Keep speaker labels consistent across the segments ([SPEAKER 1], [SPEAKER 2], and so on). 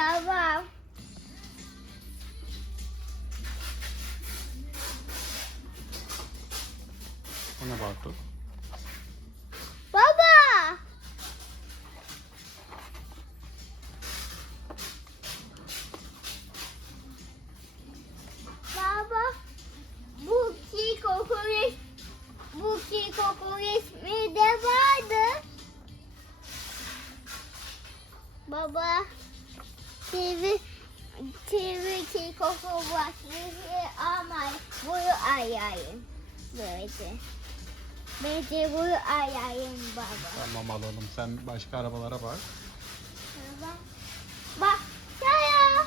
[SPEAKER 1] Tamam.
[SPEAKER 2] O ne Bartu?
[SPEAKER 1] Baba. Baba. Bu ki kokoreç bu ki kokoreç mi de vardı? Baba. TV TV ki kokoreç mi ama bunu ayayım. Böyle. Bence bunu ayayım baba.
[SPEAKER 2] Tamam alalım. Sen başka arabalara bak.
[SPEAKER 1] Bak. Bak. Saya.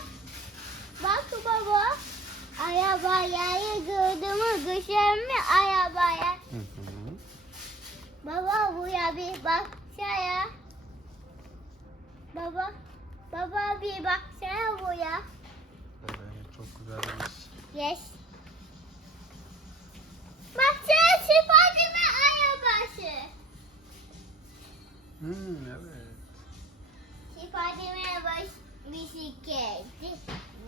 [SPEAKER 1] Bak baba. Arabaya gördün mü? Güzel mi arabaya?
[SPEAKER 2] Hı hı.
[SPEAKER 1] Baba buraya bir bak. Saya. Baba. Baba bir bak. Saya buraya.
[SPEAKER 2] Evet çok güzelmiş.
[SPEAKER 1] Yes. Bak sen Spiderman arabası.
[SPEAKER 2] Hmm, evet.
[SPEAKER 1] Spiderman baş bisiklet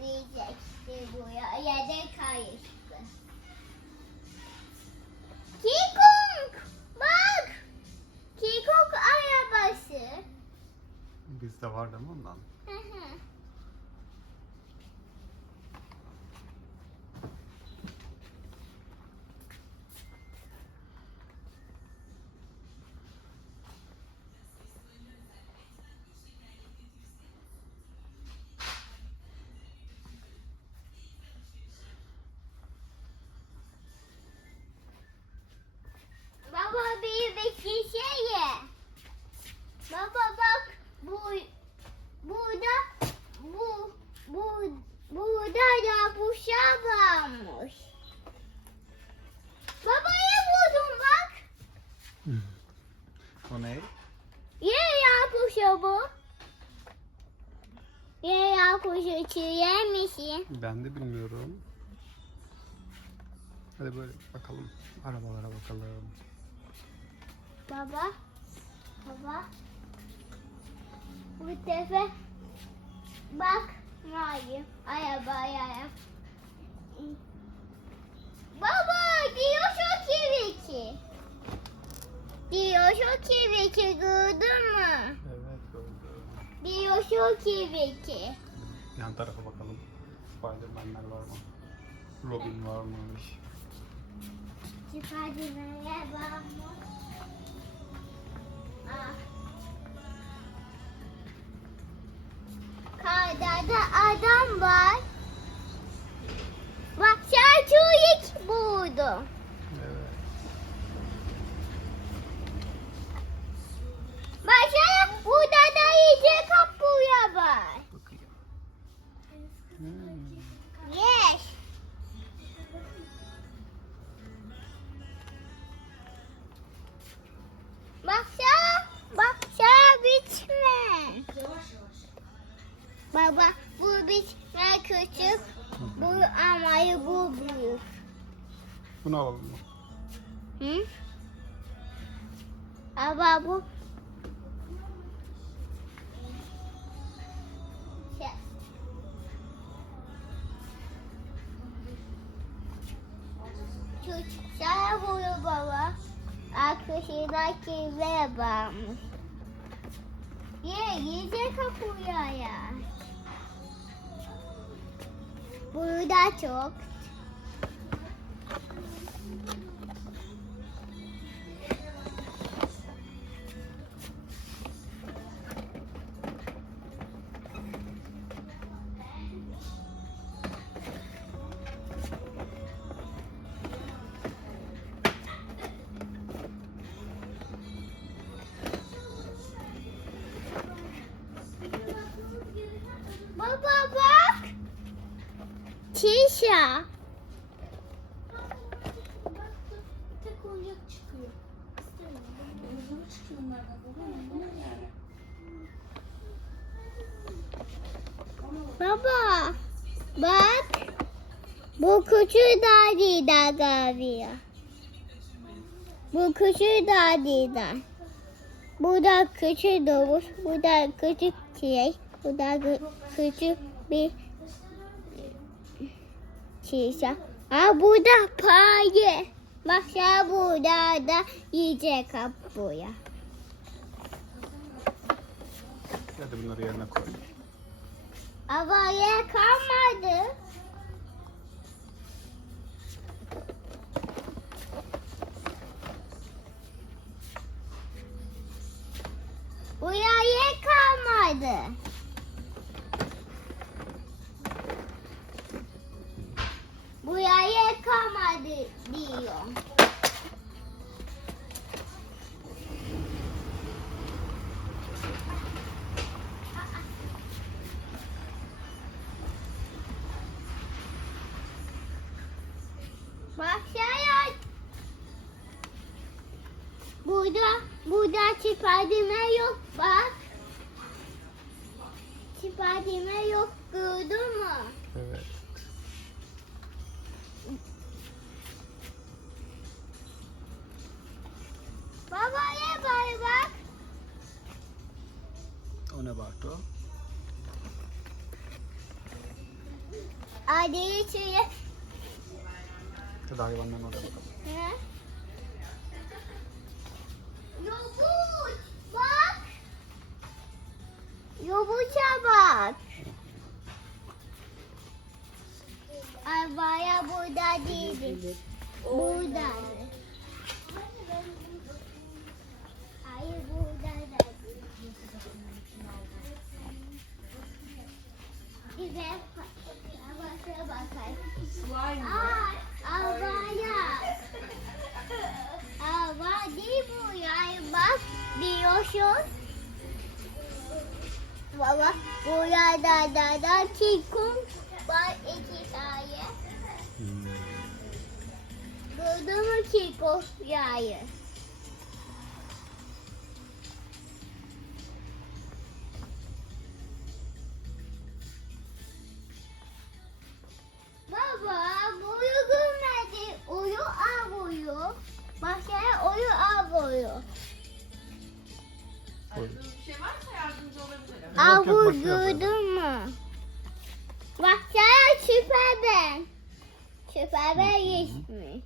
[SPEAKER 1] diyecekti buraya. Yerde kayıştı. Kikong! Bak! Kikong arabası.
[SPEAKER 2] Bizde var değil mi ondan?
[SPEAKER 1] Hı hı. Baba bir bir şey ye. Baba bak bu burada bu bu burada da bu şey varmış. Babaya buldum bak.
[SPEAKER 2] O ne?
[SPEAKER 1] Ye yapışı bu. Ye yapışı çiğnemişsin.
[SPEAKER 2] Ben de bilmiyorum. Hadi böyle bakalım. Arabalara bakalım.
[SPEAKER 1] Baba. Baba. Bu tepe. Bak. Mavi. Arabaya. Baba diyorsun ki ki. Diyorsun ki ki gördün mü?
[SPEAKER 2] Evet gördüm.
[SPEAKER 1] Diyorsun ki ki.
[SPEAKER 2] Yan tarafa bakalım. Spiderman'ler var mı? Robin varmış.
[SPEAKER 1] Spiderman'e bak. Ah. Karda adam var. Bak sen çocuk buldum.
[SPEAKER 2] Evet.
[SPEAKER 1] Bak sen burada da iyice kapıya var.
[SPEAKER 2] Bakayım. Hmm.
[SPEAKER 1] Yes. Bak sen, bak sen bitme. Baba bu bitme küçük, bu ama bu büyük.
[SPEAKER 2] Bunu alalım mı?
[SPEAKER 1] Hı? Ama bu Çocuklar vuruyor baba. Arkasındaki ve varmış. Ye, yiyecek kapıya ya. Burada çok.
[SPEAKER 3] Yani?
[SPEAKER 1] Baba. Bak. Bu küçük dadiden galiba. Bu küçük dadiden. Bu da küçük domuz. Bu da küçük şey. Bu da küçük bir şişe. Aa burada paye. Bak ya burada da yiyecek kapıya.
[SPEAKER 2] Hadi bunları yerine koy.
[SPEAKER 1] Ama yer kalmadı. Buraya yer kalmadı. Buraya yer kalmadı diyor. Başlayan. Burada, burada çipadime yok bak. Çipadime yok gördün mü?
[SPEAKER 2] Evet.
[SPEAKER 1] Hadi içeri.
[SPEAKER 2] Hadi hayvanların oraya bakalım.
[SPEAKER 1] He? Yobut bak. Yobut'a bak. Arabaya burada değildi. Burada. Diyorsun. Baba burada da da kikum var iki tane.
[SPEAKER 2] Hmm.
[SPEAKER 1] Gördün mü kikum yağı? Baba boyu görmedi. Uyu al boyu. Başka uyu al boyu.
[SPEAKER 4] Bir şey varsa yardımcı olabilirim.
[SPEAKER 1] Al
[SPEAKER 2] Yok, yok,
[SPEAKER 1] bu
[SPEAKER 2] başka
[SPEAKER 1] gördün mü? Başka süper ben. Süper ben ismi.